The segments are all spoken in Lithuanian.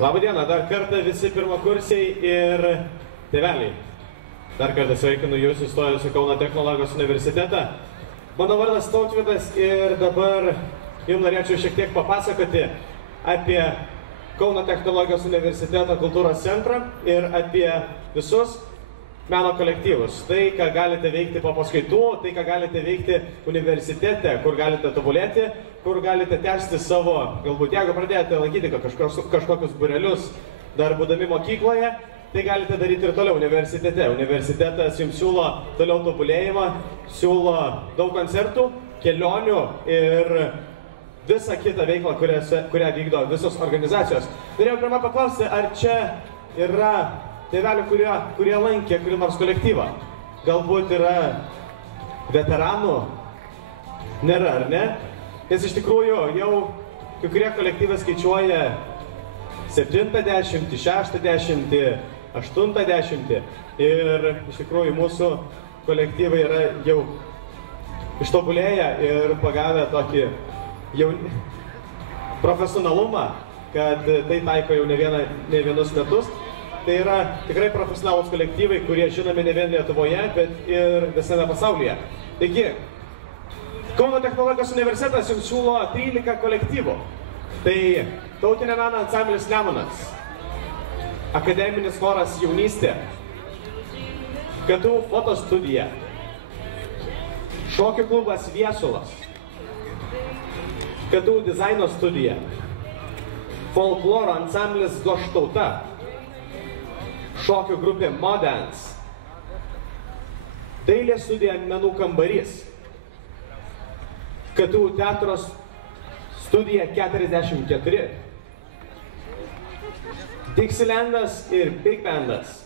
Labą dieną, dar kartą visi pirmakursiai ir tėveliai. Dar kartą sveikinu jūs įstojus į Kauno technologijos universitetą. Mano vardas Tautvydas ir dabar jums norėčiau šiek tiek papasakoti apie Kauno technologijos universiteto kultūros centrą ir apie visus meno kolektyvus. Tai, ką galite veikti po paskaitų, tai, ką galite veikti universitete, kur galite tobulėti, kur galite tęsti savo, galbūt jeigu pradėjote lankyti kažkokius būrelius dar būdami mokykloje, tai galite daryti ir toliau universitete. Universitetas jums siūlo toliau tobulėjimą, siūlo daug koncertų, kelionių ir visą kitą veiklą, kurią vykdo visos organizacijos. Norėjau pirmą paklausti, ar čia yra tėvelių, kurie lankė kurį nors kolektyvą? Galbūt yra veteranų? Nėra, ar ne? Nes iš tikrųjų jau kai kurie kolektyvai skaičiuoja 70, 60, 80 ir iš tikrųjų mūsų kolektyvai yra jau ištobulėję ir pagavę tokį profesionalumą, kad tai taiko jau ne vienus metus. Tai yra tikrai profesionalūs kolektyvai, kurie žinomi ne vien Lietuvoje, bet ir visame pasaulyje. Taigi, Kauno technologijos universitetas jums siūlo 13 kolektyvų. Tai tautinio meno ansamblis Nemunas, akademinis choras Jaunystė, KTU fotostudija, šokių klubas Viesulas, KTU dizaino studija, folkloro ansamblis Goštauta, šokių grupė Modens, dailės studija Menų kambarys, KTU teatros studija 44, Dixielandas ir Big Bandas,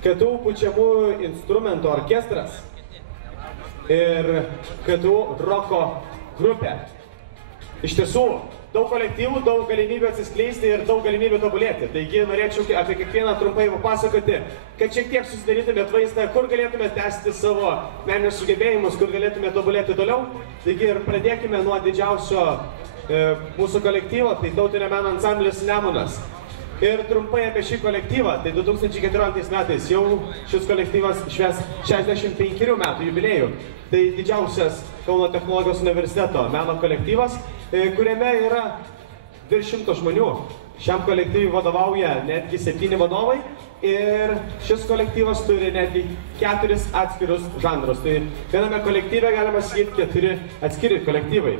KTU pučiamųjų instrumentų orkestras ir KTU roko grupė. Iš tiesų, daug kolektyvų, daug galimybių atsiskleisti ir daug galimybių tobulėti. Taigi norėčiau apie kiekvieną trumpai papasakoti, kad šiek tiek susidarytumėt vaizdą, kur galėtumėt tęsti savo meninius sugebėjimus, kur galėtumėt tobulėti toliau. Taigi ir pradėkime nuo didžiausio mūsų kolektyvo, tai tautinio meno ansamblis Nemunas. Ir trumpai apie šį kolektyvą, tai 2014 metais jau šis kolektyvas švęs 65 metų jubiliejų. Tai didžiausias Kauno technologijos universiteto meno kolektyvas, kuriame yra virš 100 žmonių. Šiam kolektyvui vadovauja netgi 7 vadovai ir šis kolektyvas turi netgi 4 atskirus žanrus. Tai viename kolektyve galima sakyti 4 atskiri kolektyvai.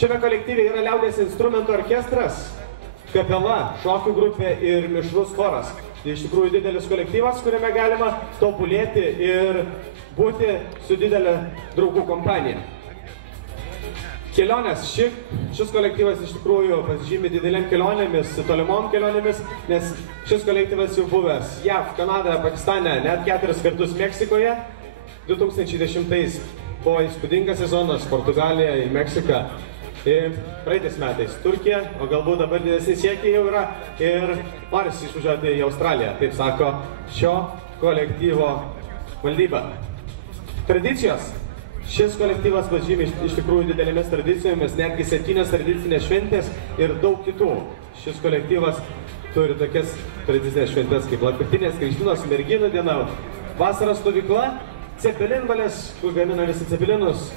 Šiame kolektyve yra liaudies instrumentų orkestras, kapela, šokių grupė ir mišrus choras. Tai iš tikrųjų didelis kolektyvas, kuriame galima tobulėti ir būti su didelė draugų kompanija. Kelionės. Šis kolektyvas iš tikrųjų pasižymi didelėm kelionėmis, tolimom kelionėmis, nes šis kolektyvas jau buvęs JAV, Kanadoje, Pakistane, net 4 kartus Meksikoje. 2010 buvo įspūdingas sezonas Portugalija į Meksiką. Praeitais metais Turkija, o galbūt dabar didesni siekiai jau yra ir norisi išvažiuoti į Australiją, taip sako šio kolektyvo valdyba. Tradicijos. Šis kolektyvas pažymi iš tikrųjų didelėmis tradicijomis, netgi 7 tradicinės šventės ir daug kitų. Šis kolektyvas turi tokias tradicinės šventės kaip Lapkritinės Krikštynos merginų diena, vasaros stovykla, cepelinvalės, kur gamina visi cepelinus,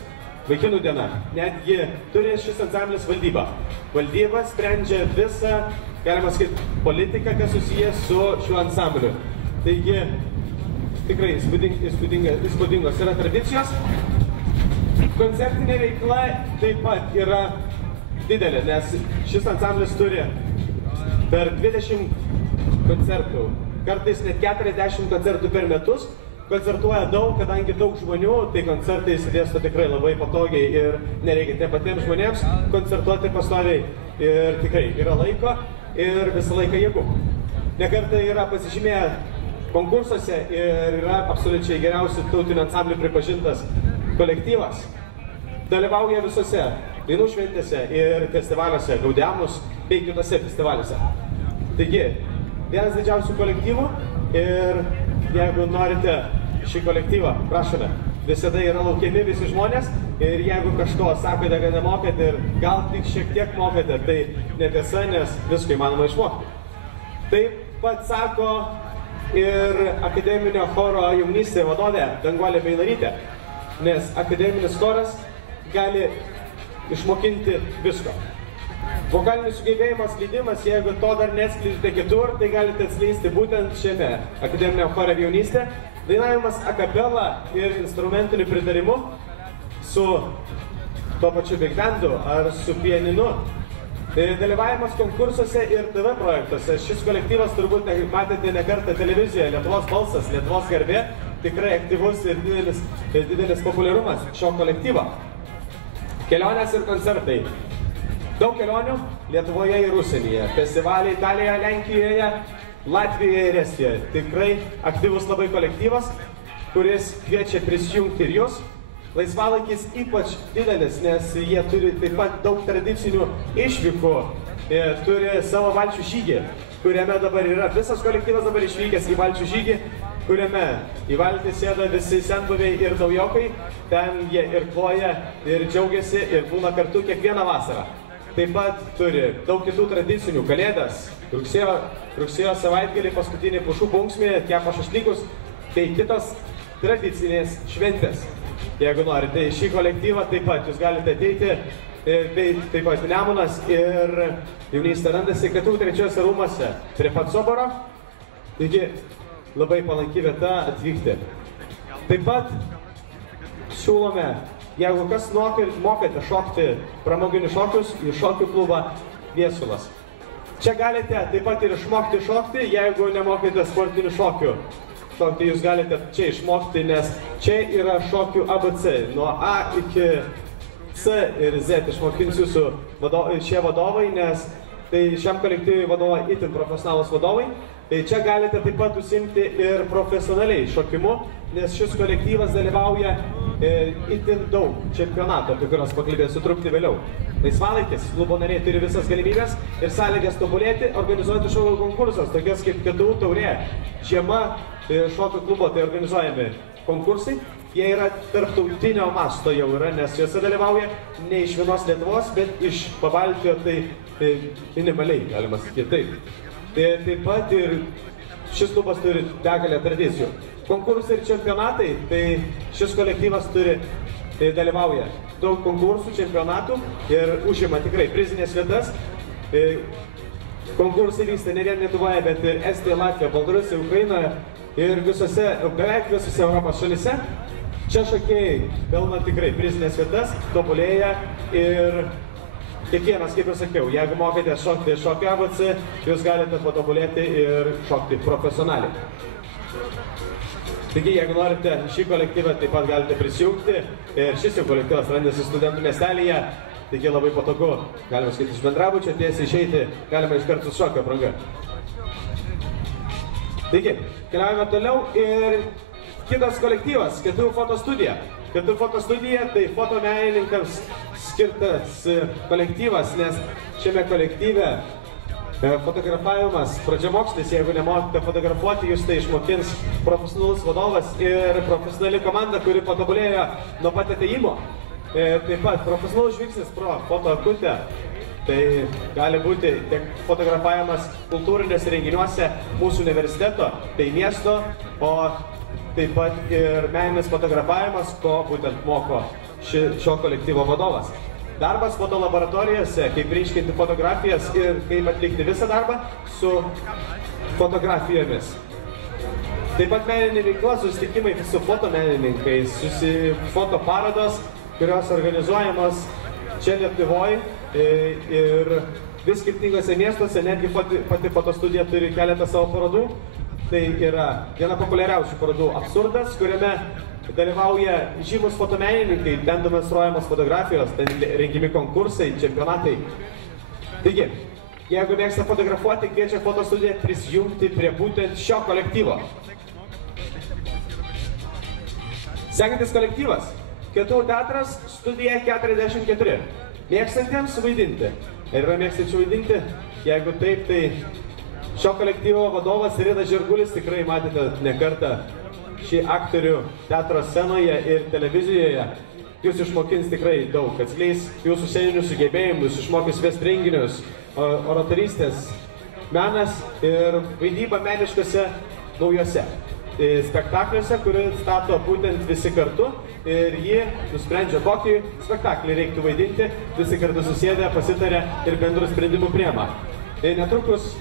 vaikinų diena. Netgi turi šis ansamblis valdybą. Valdyba sprendžia visą, galima sakyti, politiką, kas susijęs su šiuo ansambliu. Taigi, tikrai įspūdingos yra tradicijos. Koncertinė veikla taip pat yra didelė, nes šis ansamblis turi per 20 koncertų, kartais net 40 koncertų per metus. Koncertuoja daug, kadangi daug žmonių, tai koncertai įsidėsto tikrai labai patogiai ir nereikia patiems žmonėms koncertuoti pastoviai. Ir tikrai yra laiko ir visą laiką jėgų. Nekartą yra pasižymėję konkursuose ir yra absoliučiai geriausių tautinių ansamblių pripažintas kolektyvas. Dalyvauja visose dainų šventėse ir festivaliuose, Gaudiamus bei kitose festivaliuose. Taigi, vienas didžiausių kolektyvų ir jeigu norite šį kolektyvą, prašome, visada yra laukiami visi žmonės, ir jeigu kažko sakote, kad nemokate ir gal tik šiek tiek mokate, tai netiesa, nes visko įmanoma išmokti. Taip pat sako ir akademinio choro jaunystė vadovė Danguolė Beinarytė, nes akademinis choras gali išmokinti visko. Vokalinis sugebėjimas, skleidimas, jeigu to dar neatskleidžiate kitur, tai galite atskleisti būtent šiame akademinio chore jaunystė. Dainavimas akapela ir instrumentiniu pritarimu su to pačiu big bandu ar su pianinu. Dalyvavimas konkursuose ir TV projektuose. Šis kolektyvas turbūt matėte ne kartą televizijoje. Lietuvos balsas, Lietuvos garbė. Tikrai aktyvus ir didelis populiarumas šio kolektyvo. Kelionės ir koncertai. Daug kelionių Lietuvoje ir užsienyje. Festivaliai Italijoje, Lenkijoje, Latvijoje ir Estijoje. Tikrai aktyvus labai kolektyvas, kuris kviečia prisijungti ir jūs. Laisvalaikis ypač didelis, nes jie turi taip pat daug tradicinių išvykų. Turi savo valčių žygį, kuriame dabar yra visas kolektyvas dabar išvykęs į valčių žygį, kuriame į valtį sėda visi senbuviai ir naujokai. Ten jie ir kloja, ir džiaugiasi, ir būna kartu kiekvieną vasarą. Taip pat turi daug kitų tradicinių kalėdas, rugsėjo savaitgalį, paskutinį pušų bunksmį, kepa šašlykus, tai kitos tradicinės šventės. Jeigu norite į šį kolektyvą, taip pat jūs galite ateiti, bei taip pat Nemunas ir jaunystė randasi Ktu 3 rūmuose prie pat Soboro, taigi labai palanki vieta atvykti. Taip pat siūlome, jeigu kas mokate šokti pramoginius šokius, į šokių klubą Viesulas. Čia galite taip pat ir išmokti šokti, jeigu nemokate sportinių šokių. Šokti jūs galite čia išmokti, nes čia yra šokių ABC. Nuo A iki C ir Z išmokins jūsų šie vadovai, nes tai šiam kolektyvui vadovai itin profesionalūs vadovai. Tai čia galite taip pat užsiimti ir profesionaliai šokimu, nes šis kolektyvas dalyvauja itin daug čempionatų, apie kurios pakalbėsiu truputį vėliau. Laisvalaikis, klubo nariai turi visas galimybės ir sąlygas tobulėti, organizuoti šokių konkursas, tokias kaip Ktu taurė. Žiema šokių klubo tai organizuojami konkursai. Jie yra tarptautinio masto jau yra, nes juose dalyvauja ne iš vienos Lietuvos, bet iš Pabaltijo, tai minimaliai, galima sakyti taip. Taip pat ir šis klubas turi begalę tradicijų. Konkursai ir čempionatai, tai šis kolektyvas dalyvauja daug konkursų, čempionatų ir užima tikrai prizinės vietas. Konkursai vyksta ne vien Lietuvoje, bet ir Estija, Latvija, Baltarusija, Ukrainoje ir beveik visose Europos šalyse. Čia šokėjai pelno tikrai prizinės vietas, tobulėja ir kiekvienas, kaip ir sakiau, jeigu mokate šokti šokio ABC, jūs galite patobulėti ir šokti profesionaliai. Taigi, jeigu norite šį kolektyvą, taip pat galite prisijungti. Ir šis jau kolektyvas randasi studentų miestelyje, taigi labai patogu, galima skaityti iš bendrabučio, tiesiai išeiti, galima iš karto su šokio apranga. Taigi, keliaujame toliau ir kitas kolektyvas, Ktu fotostudija. Ktu fotostudija tai fotomenininkams skirtas kolektyvas, nes šiame kolektyve fotografavimas pradžiamokslis, jeigu nemokite fotografuoti, jūs tai išmokins profesionalus vadovas ir profesionali komanda, kuri patobulėjo nuo pat atėjimo. Taip pat profesionalus žvilgsnis pro fotoakutę, tai gali būti tiek fotografavimas kultūrinėse renginiuose mūsų universiteto, tai miesto, o taip pat ir meninis fotografavimas, ko būtent moko šio kolektyvo vadovas. Darbas fotolaboratorijose, kaip ryškinti fotografijas ir kaip atlikti visą darbą su fotografijomis. Taip pat meninė veikla, susitikimai su fotomenininkais, fotoparodos, kurios organizuojamos čia Lietuvoje ir vis skirtingose miestuose, netgi pati fotostudija turi keletą savo parodų. Tai yra viena populiariausių parodų Absurdas, kuriame dalyvauja žymus fotomenininkai, ten demonstruojamos fotografijos, ten rengiami konkursai, čempionatai. Taigi, jeigu mėgsta fotografuoti, kviečia fotostudiją prisijungti prie būtent šio kolektyvo. Sekantis kolektyvas – Ktu teatras, studija 44. Mėgstantiems vaidinti. Ir yra mėgstančių vaidinti, jeigu taip, tai šio kolektyvo vadovas Ridas Žirgulis, tikrai matėte ne kartą šį aktorių teatro scenoje ir televizijoje. jūs išmokins tikrai daug, atskleis jūsų sceninius sugebėjimus, išmokys vesti renginius, oratorystės, menas ir vaidyba meniškose naujose spektakliuose, kurį stato būtent visi kartu ir jį nusprendžia, kokį spektaklį reiktų vaidinti, visi kartu susėdę, pasitarė ir bendrų sprendimų priema. Netrukus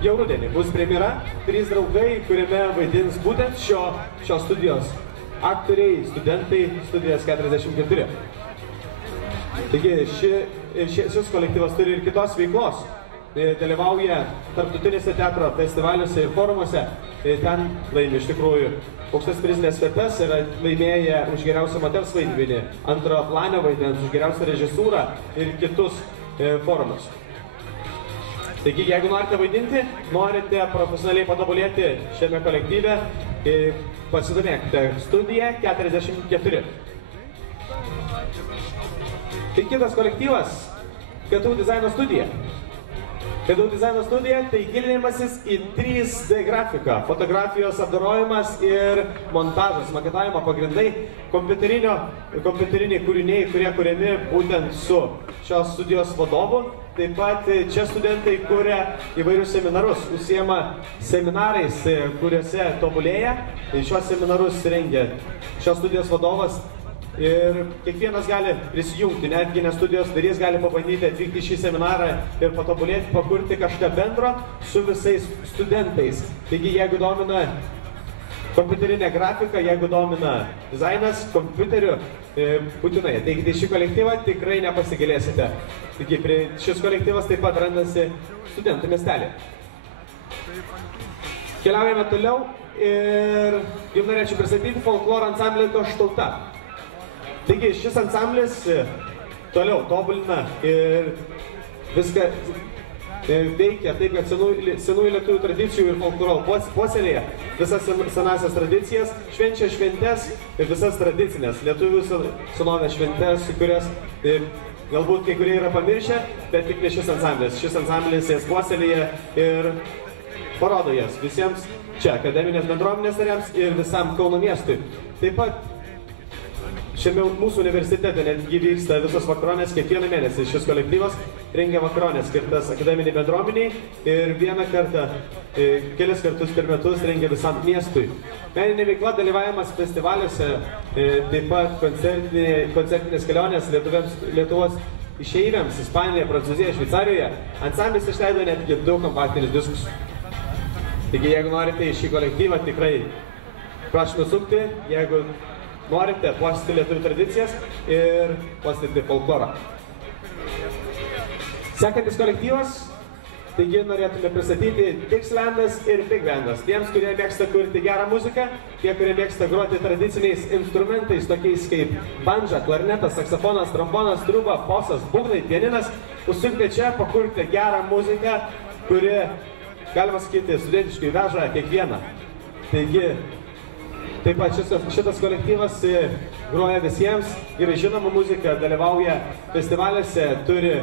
jau rudenį bus premjera, 3 draugai, kuriame vaidins būtent šios studijos aktoriai, studentai, studijos 44. Taigi šis kolektyvas turi ir kitos veiklos. Dalyvauja tarptautinėse teatro festivaliuose ir forumuose, ten laimi iš tikrųjų aukštas prizinės vietas, yra laimėję už geriausią moters vaidmenį, antrojo planio vaidmens, už geriausią režisūrą ir kitus forumus. Taigi, jeigu norite vaidinti, norite profesionaliai patobulėti šiame kolektyve, pasidomėkite Studija 44. Tai kitas kolektyvas, KTU dizaino studija. KTU dizaino studija tai gilinimasis į 3D grafiką, fotografijos apdorojimas ir montažas, maketavimo pagrindai, kompiuteriniai kūriniai, kurie kuriami būtent su šios studijos vadovu. Taip pat čia studentai kuria įvairius seminarus, užsiema seminarais, kuriuose tobulėja. Šios seminarus rengia šios studijos vadovas. Ir kiekvienas gali prisijungti, netgi ne studijos darys gali pabandyti atvykti šį seminarą ir patobulėti, pakurti kažką bendro su visais studentais. Taigi, jeigu domina kompiuterinė grafika, jeigu domina dizainas kompiuteriu, būtinai ateikite į šį kolektyvą, tikrai nepasigailėsite. Taigi, šis kolektyvas taip pat randasi studentų miestelį. Keliaujame toliau ir jums norėčiau pristatyti folkloro ansamblį Goštauta. Taigi šis ansamblis toliau tobulina ir viską veikia taip, kad senųjų lietuvių tradicijų ir folkloro puoselėje visas senasias tradicijas, švenčia šventes ir visas tradicinės lietuvių senovės šventes, kurias galbūt kai kurie yra pamiršę, bet tik ne šis ansamblis. Šis ansamblis jas puoselėje ir parodo jas visiems čia, akademinės bendruomenės nariams ir visam Kauno miestui. Taip pat šiame mūsų universitete netgi vyksta visos vakaronės kiekvieną mėnesį. Šis kolektyvas rengia vakaronės skirtas akademiniai bendruomeniai ir vieną kartą, kelis kartus per metus rengia visam miestui. Meninė veikla, dalyvavimas festivaliuose, taip pat koncertinės kelionės Lietuvos išeiviams, Ispanijoje, Prancūzijoje, Šveicarijoje. Ansamblis išleido netgi 2 kompaktinius diskus. Taigi, jeigu norite į šį kolektyvą, tikrai prašome sukti, jeigu norite puoselėti lietuvių tradicijas ir puoselėti folklorą. Sekantis kolektyvas, taigi norėtume pristatyti Dixielandas ir Big Bandas. Tiems, kurie mėgsta kurti gerą muziką, tie, kurie mėgsta groti tradiciniais instrumentais, tokiais kaip bandža, klarnetas, saksofonas, trombonas, triūba, bosas, būgnai, pianinas, užsukite čia, pakurti gerą muziką, kuri, galima sakyti, studentiškai veža kiekvieną. Taigi, taip pat šitas kolektyvas groja visiems, gerai žinoma muzika, dalyvauja festivaliuose, turi,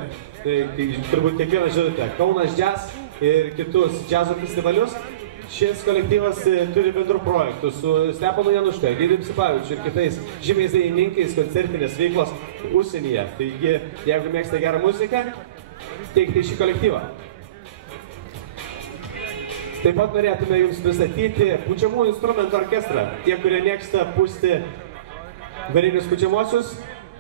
turbūt kiekvieną žinote, Kaunas Jazz ir kitus džiazo festivalius. Šis kolektyvas turi bendrų projektų su Stepanu Januška, Egidijum Sipavičiu ir kitais žymiais dainininkais koncertinės veiklos užsienyje. Taigi, jeigu mėgstate gerą muziką, teikite šį kolektyvą. Taip pat norėtume jums pristatyti pučiamųjų instrumentų orkestrą. Tie, kurie mėgsta pūsti varinius pučiamuosius,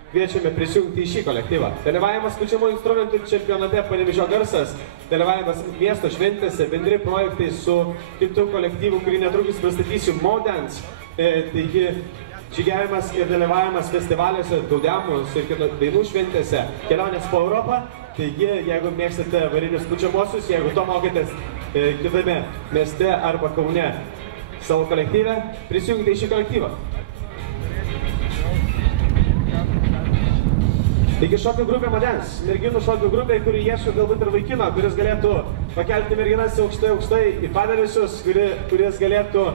kviečiame prisijungti į šį kolektyvą. Dalyvavimas pučiamųjų instrumentų čempionate Panevėžio garsas, dalyvavimas miesto šventėse, bendri projektai su kitų kolektyvų, kurį netrukus pristatysiu, Modens. Taigi, žygiavimas ir dalyvavimas festivaliuose, Daudiamos ir kitų dainų šventėse, kelionės po Europą. Taigi, jeigu mėgstate varinius pučiamuosius, jeigu to mokėtės kitame mieste arba Kaune savo kolektyvę, prisijungite į šį kolektyvą. Taigi šokių grupė Modens, merginų šokių grupė, kuri ieško galbūt ir vaikino, kuris galėtų pakelti merginas aukštai į padariusius, kuris galėtų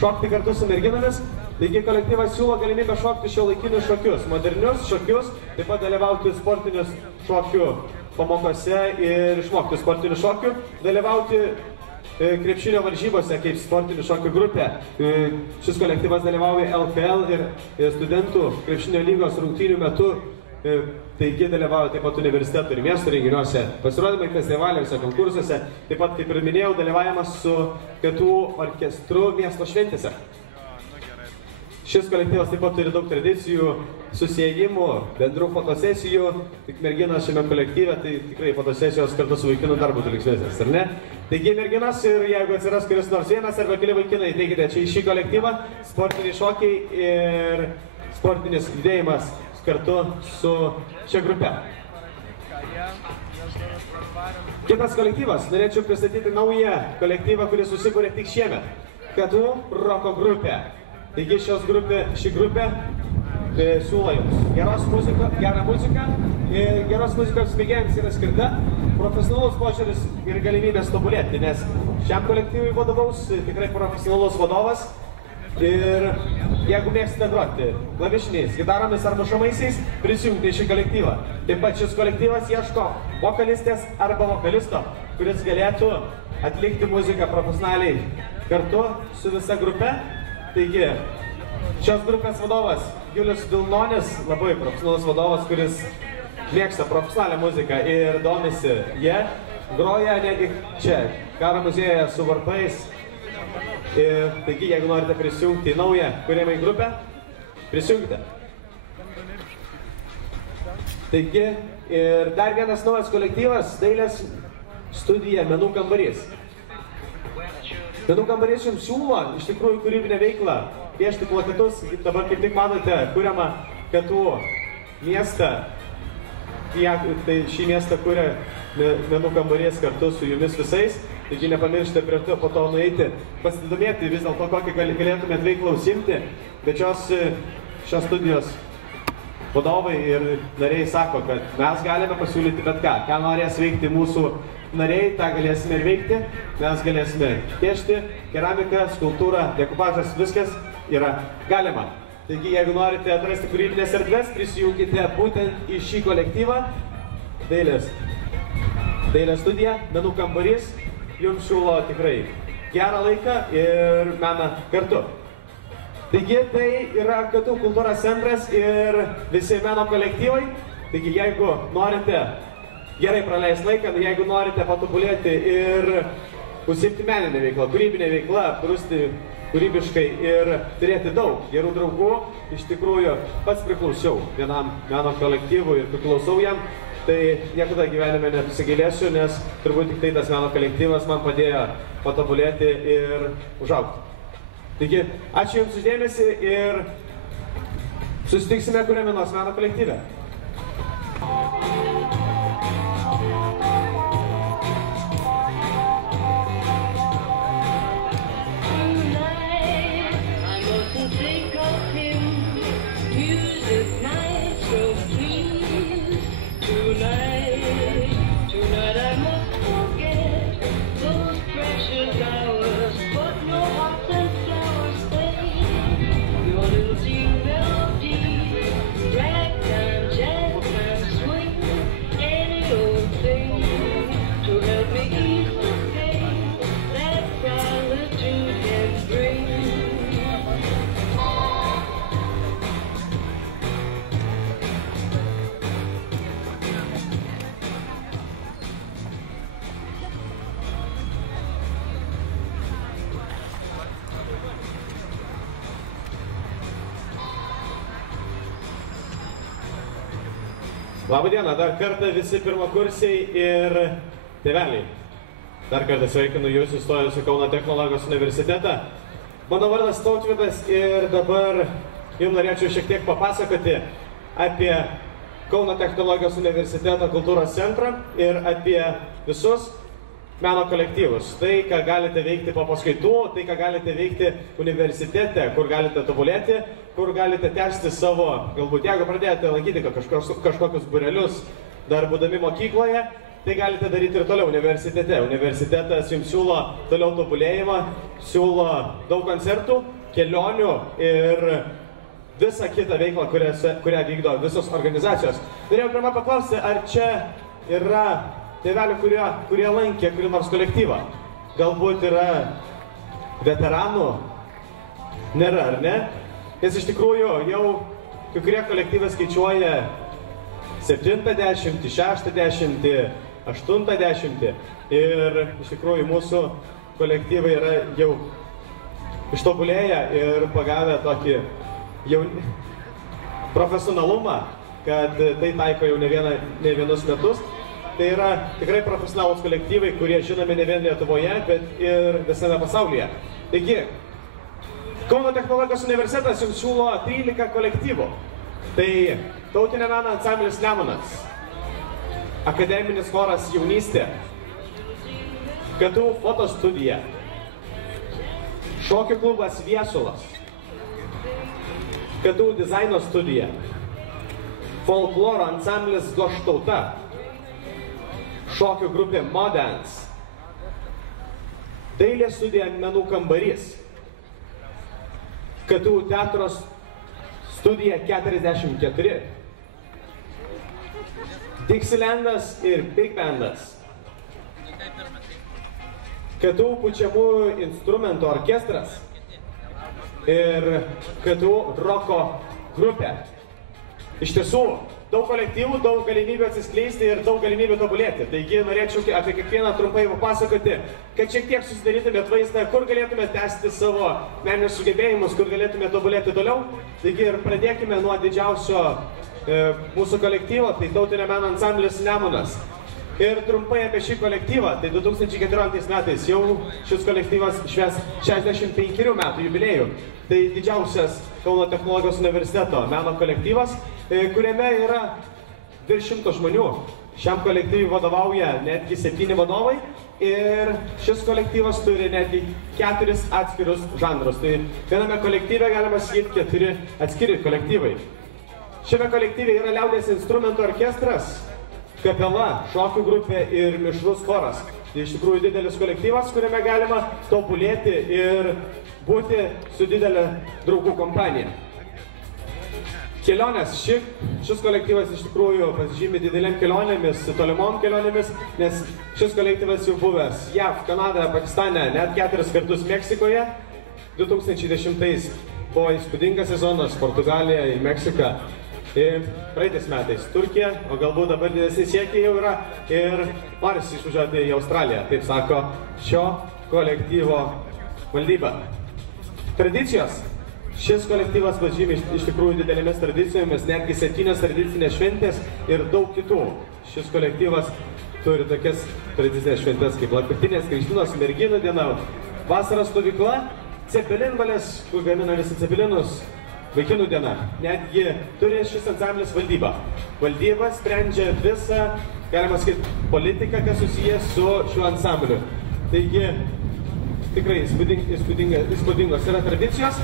šokti kartu su merginomis. Taigi kolektyvas siūlo galimybę šokti šiuolaikinius šokius, modernius šokius, taip pat dalyvauti sportinius šokių pamokose ir išmokti sportinių šokių, dalyvauti krepšinio varžybose kaip sportinių šokių grupė. Šis kolektyvas dalyvauja LKL ir studentų krepšinio lygos rungtynių metu. Taigi dalyvauja taip pat universitetų ir miestų renginiuose, pasirodymai festivaliuose, konkursuose. Taip pat, kaip ir minėjau, dalyvavimas su KTU orkestru miesto šventėse. Šis kolektyvas taip pat turi daug tradicijų, susijimų, bendrų fotosesijų. Tik merginas šiame kolektyve, tai tikrai fotosesijos kartu su vaikinu dar būtų linksmesnės, ar ne? Taigi merginas, ir jeigu atsiras kuris nors vienas arba keli vaikinai, teikite čia į šį kolektyvą, sportiniai šokiai ir sportinis judėjimas kartu su šia grupe. Kitas kolektyvas. Norėčiau pristatyti naują kolektyvą, kuris susikūrė tik šiemet. KTU roko grupė. Taigi ši grupė siūlo jums gerą muziką. Geros muzikos mėgėjams yra skirta profesionalus požiūris ir galimybės tobulėti, nes šiam kolektyvui vadovaus tikrai profesionalus vadovas. Ir jeigu mėgstate groti klavišiniais, gitaromis ar mušamaisiais, prisijungti į šį kolektyvą. Taip pat šis kolektyvas ieško vokalistės arba vokalisto, kuris galėtų atlikti muziką profesionaliai kartu su visa grupe. Taigi, šios grupės vadovas Julius Vilnonis, labai profesionalus vadovas, kuris mėgsta profesionalią muziką ir domisi jie, groja netgi čia, Karo muziejuje su varpais. Taigi, jeigu norite prisijungti į naują kuriamą grupę, prisijungite. Taigi, ir dar vienas naujas kolektyvas, dailės studija Menų kambarys. Menų kambarys jums siūlo iš tikrųjų kūrybinę veiklą, piešti plakatus, dabar kaip tik manote, kuriamą KTU miestą. Tai šį miestą kuria Menų kambarys kartu su jumis visais. Taigi nepamiršite prie to po to nueiti, pasidomėti vis dėlto, kokį galėtumėt veiklą užsiimti. Bet šios studijos vadovai ir nariai sako, kad mes galime pasiūlyti bet ką. Ką norės veikti mūsų nariai, tą galėsime ir veikti. Mes galėsime piešti, keramiką, skulptūrą, dekupažas, viskas yra galima. Taigi, jeigu norite atrasti kūrybinės erdves, prisijungite būtent į šį kolektyvą. Dailės studija, Menų kambarys. Jums siūlo tikrai gerą laiką ir meną kartu. Taigi, tai yra KTU kultūros centras ir visi meno kolektyvai. Taigi, jeigu norite gerai praleisti laiką, jeigu norite patobulėti ir užsiimti meninę veiklą, kūrybinę veiklą, prūsti kūrybiškai ir turėti daug gerų draugų, iš tikrųjų pats priklausiau vienam meno kolektyvui ir priklausau jam. Tai niekada gyvenime nepasigailėsiu, nes turbūt tik tai tas meno kolektyvas man padėjo patobulėti ir užaugti. Taigi, ačiū Jums už dėmesį ir susitiksime kuriame nors meno kolektyve. Labą dieną, dar kartą visi pirmakursiai ir tėveliai. Dar kartą sveikinu Jūs įstojus į Kauno technologijos universitetą. Mano vardas Tautvydas ir dabar Jums norėčiau šiek tiek papasakoti apie Kauno technologijos universiteto kultūros centrą ir apie visus meno kolektyvus. Tai, ką galite veikti po paskaitų, tai, ką galite veikti universitete, kur galite tobulėti, kur galite tęsti savo, galbūt jeigu pradėjote lankyti kažkokius būrelius dar būdami mokykloje, tai galite daryti ir toliau universitete. Universitetas jums siūlo toliau tobulėjimą, siūlo daug koncertų, kelionių ir visą kitą veiklą, kurią vykdo visos organizacijos. Norėjau pirmą paklausti, ar čia yra tėvelių, kurie lankė kurį nors kolektyvą. galbūt yra veteranų, nėra, ar ne? Nes iš tikrųjų jau kai kurie kolektyvai skaičiuoja 70, 60, 80 ir iš tikrųjų mūsų kolektyvai yra jau ištobulėję ir pagavę tokį jau profesionalumą, kad tai taiko jau ne vienus metus. Tai yra tikrai profesionalūs kolektyvai, kurie žinomi ne vien Lietuvoje, bet ir visame pasaulyje. Taigi, Kauno technologijos universitetas jums siūlo 13 kolektyvų. Tai tautinio meno ansamblis Nemunas, akademinis choras Jaunystė, KTU fotostudija, šokių klubas Viesulas, KTU dizaino studija, folkloro ansamblis Goštauta, šokių grupė Modens, dailės studija Menų kambarys, KTU teatros studija 44, Dixielandas ir Big Bandas, KTU pučiamųjų instrumentų orkestras ir KTU roko grupė. Iš tiesų, daug kolektyvų, daug galimybių atsiskleisti ir daug galimybių tobulėti. Taigi norėčiau apie kiekvieną trumpai papasakoti, kad šiek tiek susidarytumėt vaizdą, kur galėtumėt tęsti savo meninius sugebėjimus, kur galėtumėt tobulėti toliau. Taigi ir pradėkime nuo didžiausio mūsų kolektyvo, tai tautinio meno ansamblis Nemunas. Ir trumpai apie šį kolektyvą, tai 2014 metais jau šis kolektyvas švęs 65 metų jubiliejų. Tai didžiausias Kauno technologijos universiteto meno kolektyvas, kuriame yra virš 100 žmonių. Šiam kolektyvui vadovauja netgi 7 vadovai ir šis kolektyvas turi netgi 4 atskirus žanrus. Tai viename kolektyve galima sakyti 4 atskiri kolektyvai. Šiame kolektyve yra liaudies instrumentų orkestras, kapela, šokių grupė ir mišrus choras. Tai iš tikrųjų didelis kolektyvas, kuriame galima tobulėti ir būti su didelė draugų kompanija. Kelionės. Šis kolektyvas iš tikrųjų pasižymi didelėm kelionėmis, tolimom kelionėmis, nes šis kolektyvas jau buvęs JAV, Kanadoje, Pakistane, net 4 kartus Meksikoje. 2010 buvo įspūdingas sezonas Portugalija į Meksiką. Praeitais metais Turkija, o galbūt dabar didesni siekiai jau yra ir norisi išvažiuoti į Australiją, taip sako šio kolektyvo valdyba. Tradicijos. Šis kolektyvas pažymi iš tikrųjų didelėmis tradicijomis, netgi 7 tradicinės šventės ir daug kitų. Šis kolektyvas turi tokias tradicinės šventės kaip Lapkritinės Krikštynos merginų diena, vasaros stovykla, cepelinvalės, kur gamina visi cepelinus, vaikinų diena. Netgi turi šis ansamblis valdybą. Valdyba sprendžia visą, galima sakyti, politiką, kas susijęs su šiuo ansambliu. Taigi, tikrai įspūdingos yra tradicijos.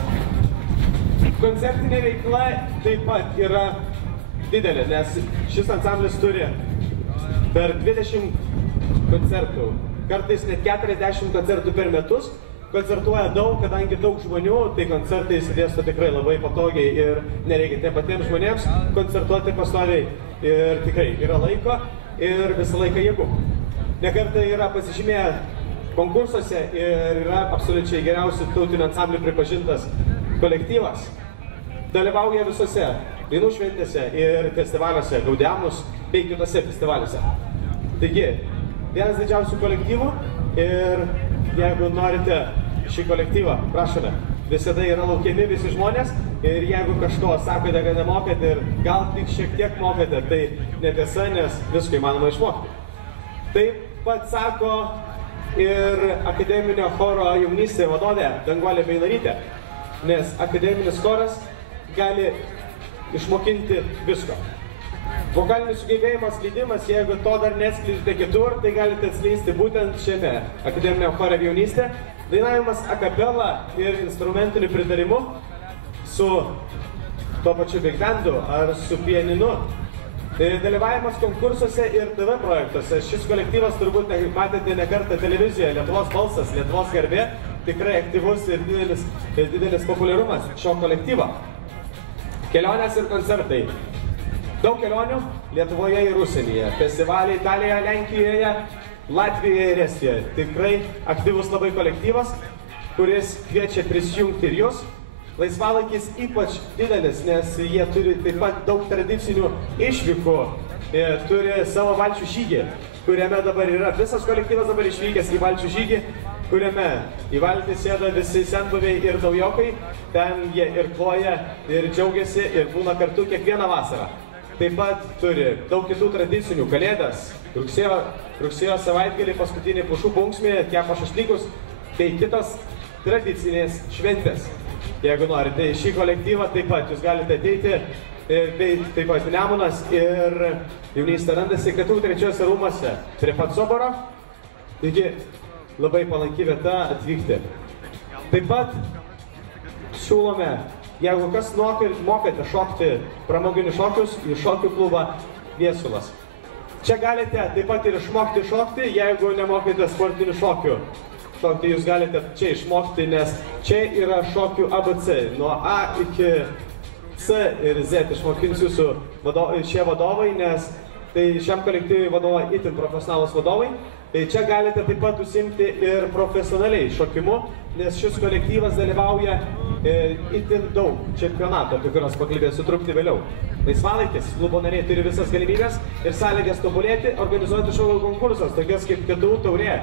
Koncertinė veikla taip pat yra didelė, nes šis ansamblis turi per 20 koncertų, kartais net 40 koncertų per metus. Koncertuoja daug, kadangi daug žmonių, tai koncertai įsidėsto tikrai labai patogiai ir nereikia tiem patiems žmonėms koncertuoti pastoviai. Ir tikrai yra laiko ir visą laiką jėgų. Nekartą yra pasižymėję konkursuose ir yra absoliučiai geriausių tautinių ansamblių pripažintas kolektyvas. Dalyvauja visose dainų šventėse ir festivaliuose, Gaudiamus bei kitose festivaliuose. Taigi, vienas didžiausių kolektyvų ir jeigu norite šį kolektyvą, prašome, visada yra laukiami visi žmonės ir jeigu kažko sakote, kad nemokate ir gal tik šiek tiek mokate, tai netiesa, nes visko įmanoma išmokti. Taip pat sako ir akademinio choro Jaunystė vadovė Danguolė Beinarytė, nes akademinis choras gali išmokinti visko. Vokalinis sugebėjimas, skleidimas, jeigu to dar neatskleidžiate kitur, tai galite atskleisti būtent šiame akademinio chore Jaunystė. Dainavimas a capella ir instrumentiniu pritarimu su to pačiu big bandu ar su pianinu. Dalyvavimas konkursuose ir TV projektuose. Šis kolektyvas turbūt matėte ne kartą televizijoje, Lietuvos balsas, Lietuvos garbė, tikrai aktyvus ir didelis populiarumas šio kolektyvo. Kelionės ir koncertai. Daug kelionių Lietuvoje ir užsienyje. Festivaliai Italijoje, Lenkijoje, Latvijoje ir Estijoje. Tikrai aktyvus labai kolektyvas, kuris kviečia prisijungti ir jūs. Laisvalaikis ypač didelis, nes jie turi taip pat daug tradicinių išvykų, turi savo valčių žygį, kuriame dabar yra visas kolektyvas dabar išvykęs į valčių žygį, kuriame į valtį sėda visi senbuviai ir naujokai, ten jie ir kloja, ir džiaugiasi, ir būna kartu kiekvieną vasarą. Taip pat turi daug kitų tradicinių kalėdas, rugsėjo savaitgalį paskutinį pušų bunksmį, kepa šašlykus, tai kitos tradicinės šventės. Jeigu norite į šį kolektyvą, taip pat jūs galite ateiti, bei taip pat Nemunas ir jaunystė randasi KTU 3 rūmuose prie pat Soboro, taigi labai palanki vieta atvykti. Taip pat siūlome, jeigu kas mokate šokti pramoginius šokius, į šokių klubą Viesulas. Čia galite taip pat ir išmokti šokti, jeigu nemokate sportinių šokių. Šokti jūs galite čia išmokti, nes čia yra šokių ABC. Nuo A iki C ir Z išmokins jūsų šie vadovai, nes tai šiam kolektyvui vadovauja itin profesionalūs vadovai. Tai čia galite taip pat užsiimti ir profesionaliai šokimu, nes šis kolektyvas dalyvauja itin daug čempionatų, apie kurios pakalbėsiu truputį vėliau. Laisvalaikis, klubo nariai turi visas galimybės ir sąlygas tobulėti, organizuoti šokių konkursas, tokias kaip KTU taurė.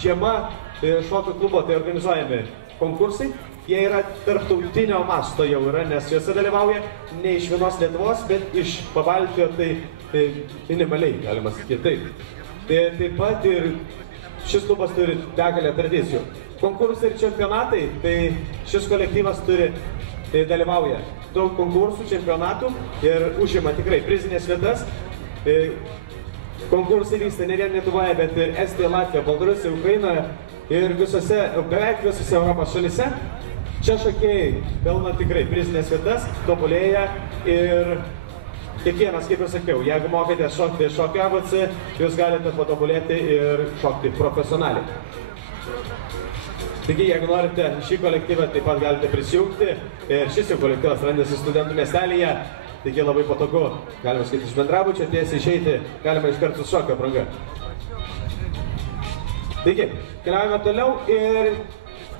Žiema šokių klubo tai organizuojami konkursai. Jie yra tarptautinio masto jau yra, nes juose dalyvauja ne iš vienos Lietuvos, bet iš Pabaltijo, tai minimaliai, galima sakyti taip. Taip pat ir šis klubas turi begalę tradicijų. Konkursai ir čempionatai, tai šis kolektyvas dalyvauja daug konkursų, čempionatų ir užima tikrai prizinės vietas. Konkursai vyksta ne vien Lietuvoje, bet ir Estijoje, Latvijoje, Baltarusijoje, Ukrainoje ir beveik visose Europos šalyse. Čia šokėjai pelno tikrai prizinės vietas, tobulėja ir kiekvienas, kaip ir sakiau, jeigu mokate šokti šokio ABC, jūs galite patobulėti ir šokti profesionaliai. Taigi, jeigu norite šį kolektyvą, taip pat galite prisijungti. Ir šis jau kolektyvas randasi studentų miestelyje, taigi labai patogu, galima skaityti iš bendrabučio, tiesiai išeiti, galima iš karto su šokio apranga. Taigi, keliaujame toliau ir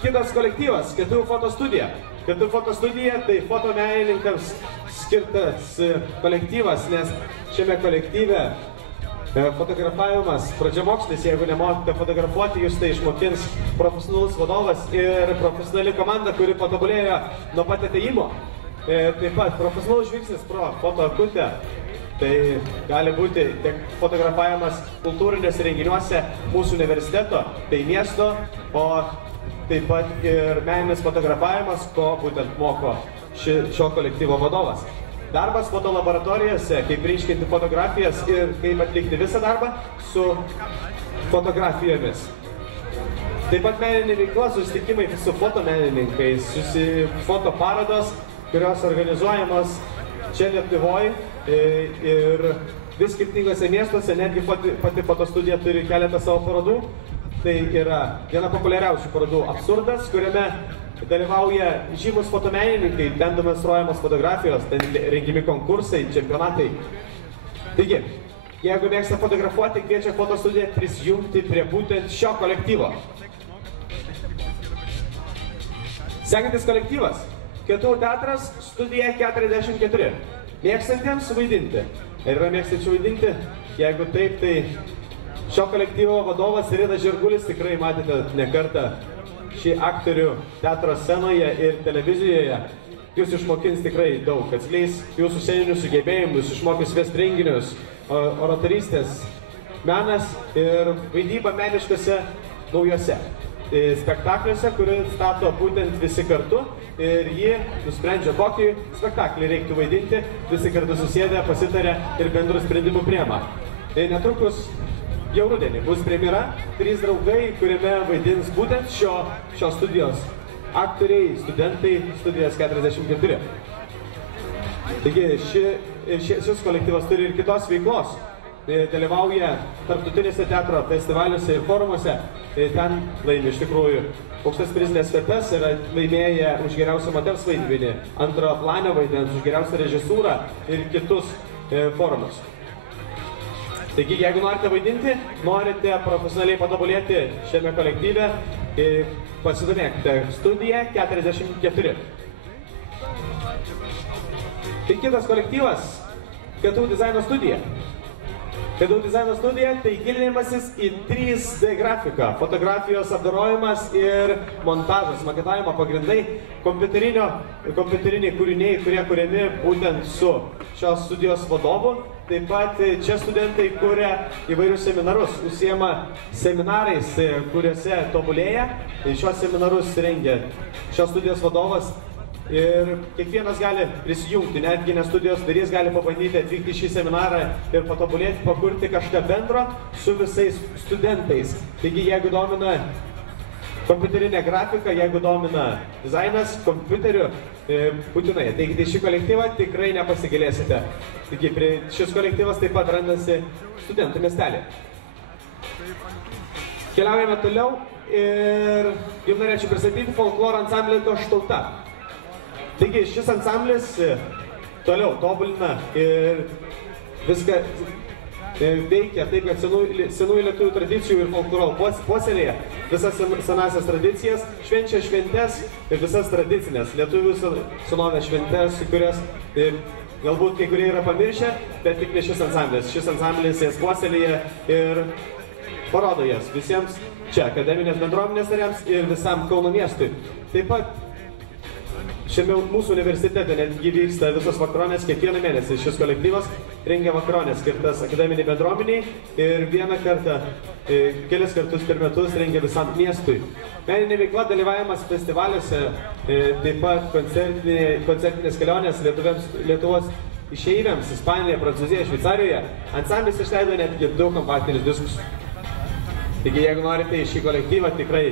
kitas kolektyvas, KTU fotostudija. KTU fotostudija tai fotomenininkams skirtas kolektyvas, nes šiame kolektyve fotografavimas, pradžiamokslis, jeigu nemokite fotografuoti, jūs tai išmokins profesionalus vadovas ir profesionali komanda, kuri patobulėjo nuo pat atėjimo. Taip pat profesionalus žvilgsnis pro fotoakutę, tai gali būti tiek fotografavimas kultūrinėse renginiuose mūsų universiteto, tai miesto, o taip pat ir meninis fotografavimas, ko būtent moko šio kolektyvo vadovas. Darbas fotolaboratorijose, kaip ryškinti fotografijas ir kaip atlikti visą darbą su fotografijomis. Taip pat meninė veikla, susitikimai su fotomenininkais, fotoparodos, kurios organizuojamos čia Lietuvoje ir vis skirtingose miestuose, netgi pati fotostudija turi keletą savo parodų. Tai yra viena populiariausių parodų Absurdas, kuriame dalyvauja žymus fotomenininkai, ten demonstruojamos fotografijos, ten rengiami konkursai, čempionatai. Taigi, jeigu mėgsta fotografuoti, kviečia fotostudiją prisijungti prie būtent šio kolektyvo. Sekantis kolektyvas. KTU teatras, studija 44. Mėgstantiems vaidinti. Ir yra mėgstančių vaidinti? Jeigu taip, tai šio kolektyvo vadovas Ridas Žirgulis, tikrai matėte ne kartą šį aktorių teatro scenoje ir televizijoje. Jūs išmokins tikrai daug, atskleis jūsų sceninius sugebėjimus, išmokys vesti renginius, oratorystės, menas ir vaidyba meniškose naujose spektakliuose, kurį stato būtent visi kartu ir jį nusprendžia, kokį spektaklį reiktų vaidinti, visi kartu susėdę, pasitarė ir bendrų sprendimų priema. Netrukus jau rudenį bus premjera, 3 draugai, kuriame vaidins būtent šios studijos aktoriai, studentai studijos 44. Taigi šis kolektyvas turi ir kitos veiklos. Dalyvauja tarptautinėse teatro festivaliuose ir forumuose. Ten laimi iš tikrųjų aukštas prizinės vietas, yra laimėję už geriausią moters vaidmenį, antro planio vaidmens, už geriausią režisūrą ir kitus forumus. Taigi, jeigu norite vaidinti, norite profesionaliai patobulėti šiame kolektyve, pasidomėkite Studija 44. Tai kitas kolektyvas, KTU dizaino studija. KTU dizaino studija tai gilinimasis į 3D grafiką, fotografijos apdorojimas ir montažas, maketavimo pagrindai, kompiuteriniai kūriniai, kurie kuriami būtent su šios studijos vadovu. Taip pat čia studentai kuria įvairius seminarus, užsiema seminarais, kuriuose tobulėja. Šios seminarus rengia šios studijos vadovas ir kiekvienas gali prisijungti, netgi ne studijos darys gali pabandyti atvykti šį seminarą ir patobulėti, pakurti kažką bendro su visais studentais. Taigi, jeigu domina kompiuterinė grafika, jeigu domina dizainas kompiuteriu, būtinai ateikite į šį kolektyvą, tikrai nepasigailėsite. Taigi, šis kolektyvas taip pat randasi studentų miestelį. Keliaujame toliau ir jums norėčiau pristatyti folkloro ansamblį Goštauta. Taigi, šis ansamblis toliau tobulina ir viską veikia taip, kad senųjų lietuvių tradicijų ir folkloro puoselėje visas senasias tradicijas, švenčia šventes ir visas tradicinės lietuvių senovės šventes, kurias galbūt kai kurie yra pamiršę, bet tik ne šis ansamblis. Šis ansamblis jas puoselėje ir parodo jas visiems čia, akademinės bendruomenės nariams ir visam Kauno miestui. Taip pat šiame mūsų universitete netgi vyksta visos vakaronės kiekvieną mėnesį. Šis kolektyvas rengia vakaronės skirtas akademiniai bendruomeniai ir vieną kartą, kelis kartus per metus rengia visam miestui. Meninė veikla, dalyvavimas festivaliuose, taip pat koncertinės kelionės Lietuvos išeiviams, Ispanijoje, Prancūzijoje, Šveicarijoje. Ansamblis išleido netgi 2 kompaktinius diskus. Taigi, jeigu norite į šį kolektyvą, tikrai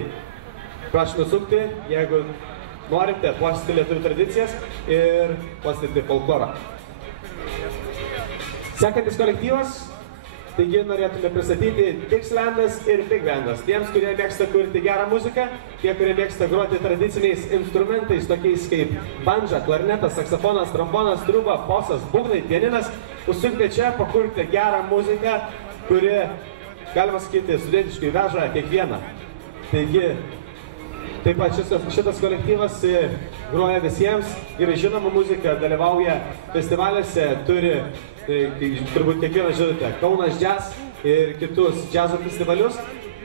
prašau nusukti, jeigu norite puoselėti lietuvių tradicijas ir puoselėti folklorą. Sekantis kolektyvas, taigi norėtume pristatyti Dixielandas ir Big Bandas. Tiems, kurie mėgsta kurti gerą muziką, tie, kurie mėgsta groti tradiciniais instrumentais, tokiais kaip bandža, klarnetas, saksofonas, trombonas, trūba, posas, būgnai, pianinas, užsukite čia, pakurti gerą muziką, kuri, galima sakyti, studentiškai veža kiekvieną. Taigi, taip pat šitas kolektyvas groja visiems, gerai žinoma muzika, dalyvauja festivaliuose, turi, turbūt kiekvieną žinote, Kaunas Jazz ir kitus džiazo festivalius.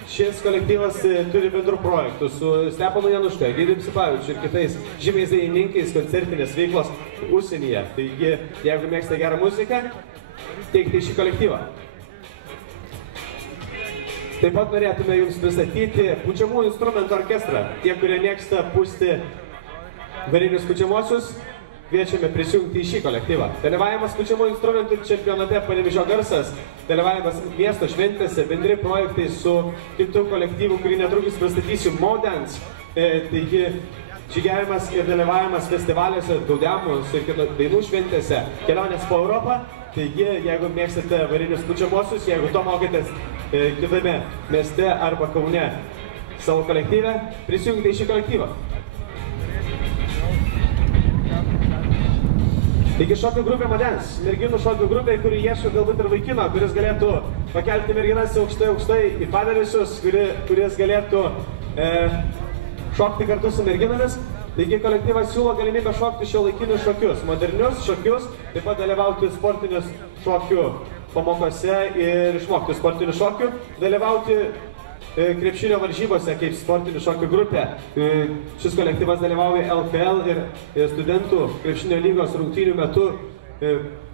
Šis kolektyvas turi bendrų projektų su Stepanu Januška, Egidijum Sipavičiu ir kitais žymiais dainininkais koncertinės veiklos užsienyje. Taigi, jeigu mėgstate gerą muziką, teikite šį kolektyvą. Taip pat norėtume jums pristatyti pučiamųjų instrumentų orkestrą. Tie, kurie mėgsta pūsti varinius pučiamuosius, kviečiame prisijungti į šį kolektyvą. Dalyvavimas pučiamųjų instrumentų čempionate Panevėžio garsas, dalyvavimas miesto šventėse, bendri projektai su kitų kolektyvų, kurį netrukus pristatysiu, Modens. Taigi, žygiavimas ir dalyvavimas festivaliuose, Daudiamos ir dainų šventėse, kelionės po Europą. Taigi, jeigu mėgstate varinius pučiamuosius, jeigu to mokėtės kitame mieste arba Kaune savo kolektyvę, prisijungite į šį kolektyvą. Taigi, šokių grupė Modens, merginų šokių grupė, kuri ieško galbūt ir vaikino, kuris galėtų pakelti merginas aukštai į padėliusius, kuris galėtų šokti kartu su merginomis. Taigi, kolektyvas siūlo galimybę šokti šiuolaikinius šokius, modernius šokius, taip pat dalyvauti sportinius šokių pamokose ir išmokti sportinių šokių, dalyvauti krepšinio varžybose kaip sportinių šokių grupė. Šis kolektyvas dalyvauja LKL ir studentų krepšinio lygos rungtynių metu,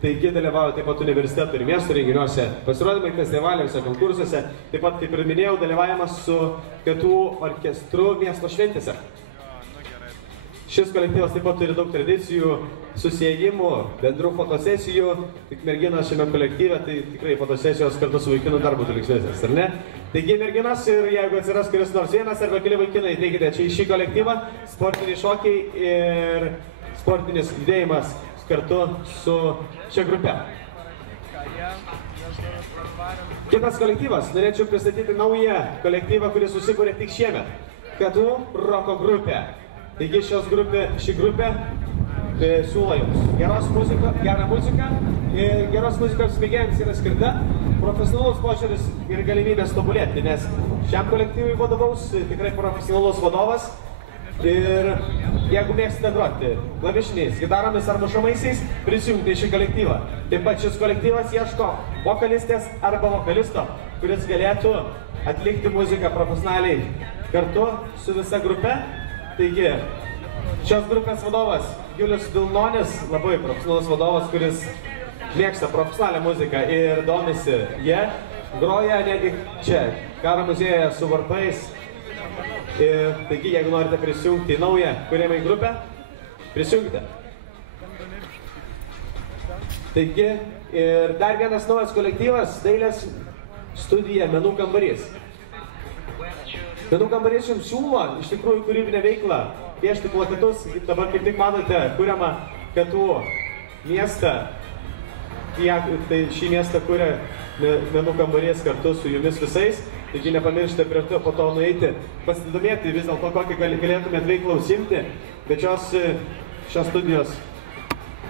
taigi dalyvauja taip pat universitetų ir miesto renginiuose, pasirodymai festivaliuose, konkursuose, taip pat, kaip ir minėjau, dalyvavimas su KTU orkestru miesto šventėse. Šis kolektyvas taip pat turi daug tradicijų, susiejimų, bendrų fotosesijų, tik merginas šiame kolektyve, tai tikrai fotosesijos kartu su vaikinu dar būtų linksmesnės, ar ne? Taigi merginas ir jeigu atsiras kuris nors vienas arba keli vaikinai, teikite čia į šį kolektyvą, sportiniai šokiai ir sportinis judėjimas kartu su šia grupe. Kitas kolektyvas, norėčiau pristatyti naują kolektyvą, kuris susikūrė tik šiemet, KTU roko grupė. Taigi ši grupė siūlo jums gerą muziką ir geros muzikos mėgėjams yra skirta profesionalus požiūris ir galimybės tobulėti, nes šiam kolektyvui vadovaus tikrai profesionalus vadovas. Ir jeigu mėgstate groti klavišiniais, gitaromis ar mušamaisiais, prisijungti į šį kolektyvą. Taip pat šis kolektyvas ieško vokalistės arba vokalisto, kuris galėtų atlikti muziką profesionaliai kartu su visa grupe. Taigi, šios grupės vadovas Julius Vilnonis, labai profesionalus vadovas, kuris mėgsta profesionalią muziką ir domisi jie, groja netgi čia, Karo muziejuje su varpais. Taigi, jeigu norite prisijungti į naują kuriamą grupę, prisijungite. Taigi, ir dar vienas naujas kolektyvas, dailės studija Menų kambarys. Menų kambarys jums siūlo iš tikrųjų kūrybinę veiklą, piešti plakatus, dabar kaip tik matote, kuriamą Katų miestą. Tai šį miestą kuria Menų kambarys kartu su jumis visais. Taigi nepamiršite prie to po to nueiti, pasidomėti vis dėlto kokį galėtumėt veiklą užsiimti, bet šios studijos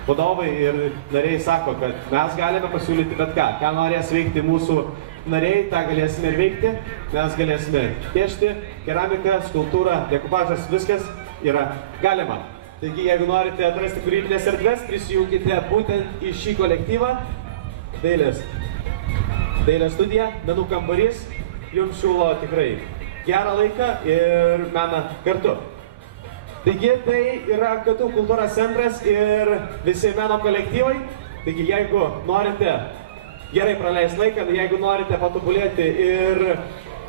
vadovai ir nariai sako, kad mes galime pasiūlyti bet ką norės veikti mūsų nariai, tą galėsime ir veikti, mes galėsime piešti, keramiką, skulptūrą, dekupažas, viskas yra galima. Taigi, jeigu norite atrasti kūrybinės erdves, prisijungite būtent į šį kolektyvą, dailės studija, Menų kambarys. Jums siūlo tikrai gerą laiką ir meną kartu. Taigi, tai yra Katų kultūros centras ir visi meno kolektyvai. Taigi, jeigu norite gerai praleisti laiką, jeigu norite patobulėti ir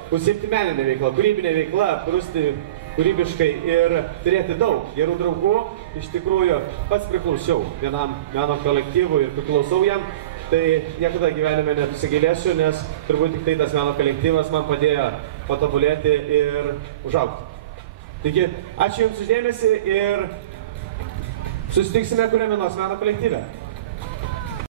užsiimti meninę veiklą, kūrybinę veiklą, prūsti kūrybiškai ir turėti daug gerų draugų, iš tikrųjų pats priklausiau vienam meno kolektyvui ir priklausau jam. Tai niekada gyvenime nesusigailėsiu, nes turbūt tik tai tas meno kolektyvas man padėjo patobulėti ir užaugti. Taigi, ačiū Jums už dėmesį ir susitiksime kuriame nors meno kolektyve.